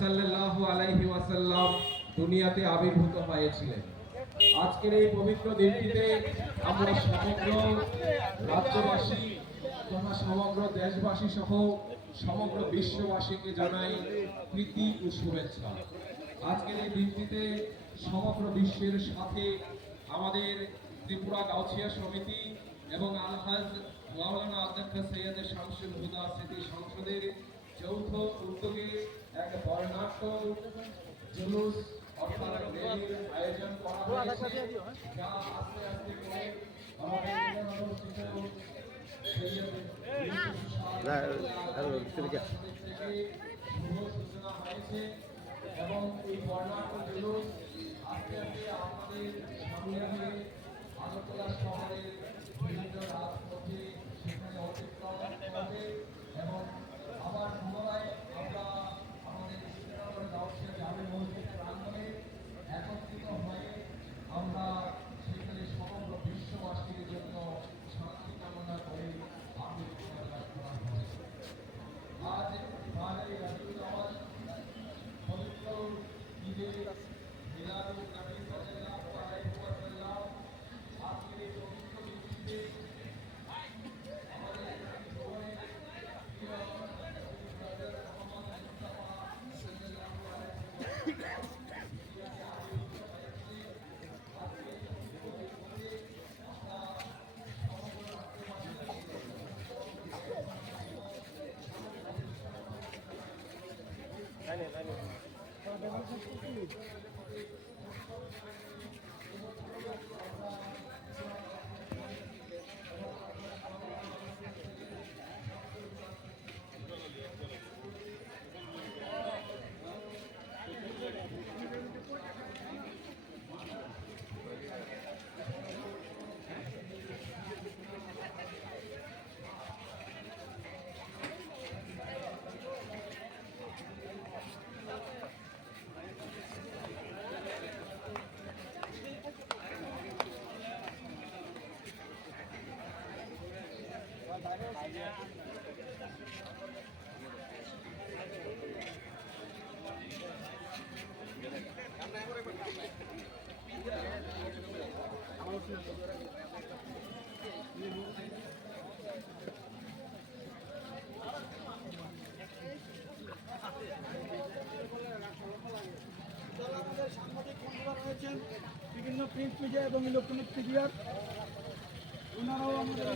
সাল্লাল্লাহু আলাইহি ওয়াসাল্লাম দুনিয়াতে আবির্ভূত হয়েছিলেন। আজকের এই পবিত্র দিনটিতে আমরা সমগ্র রাজ্যবাসী তথা সমগ্র দেশবাসী সহ সমগ্র বিশ্ববাসীকে জানাই প্রীতি ও শুভেচ্ছা। আজকের এই দিনটিতে সমগ্র বিশ্বের সাথে আমাদের ত্রিপুরা গাউছিয়া সমিতি এবং আলহাজ মাওলানা অধ্যক্ষ সৈয়দ শামসুল হুদা স্মৃতি সংসদের যৌথ উদ্যোগে এক বর্ণাঢ্য জুলুস অর্থাৎ র্যালির আয়োজন করা হয়েছে, যা আস্তে আস্তে করে আমাদের সূচনা হয়েছে এবং এই বর্ণাঢ্য জুলুস আস্তে আস্তে আমাদের সামনে দিয়ে আগরতলা শহরের বিভিন্ন রাজপথে সেখানে অতিক্রম করবে এবং আবার পুনরায় আমরা আমাদের শ্রীনগর গাউছিয়া জামে মসজিদের প্রাঙ্গণে একত্রিত হয়ে আমরা সেখানে সমগ্র বিশ্ববাসীর জন্য শান্তি কামনা করে আজ বারে রাসূল আওয়াজ পবিত্র ঈদে মিলাদুন নবী সাল্লাল্লাহু আলাইহি ওয়াসাল্লাম আজকের এই পবিত্র দিনটিতে আমাদের জীবনে প্রিয় ব্রাদার মুহাম্মদ মুস্তাফা সাল্লাল্লাহু আলাইহি ওয়াসাল্লাম আমাদের সাংবাদিক বন্ধুরা রয়েছেন বিভিন্ন প্রিন্ট মিডিয়া এবং ইলেকট্রনিক মিডিয়ার, ওনারাও আমাদের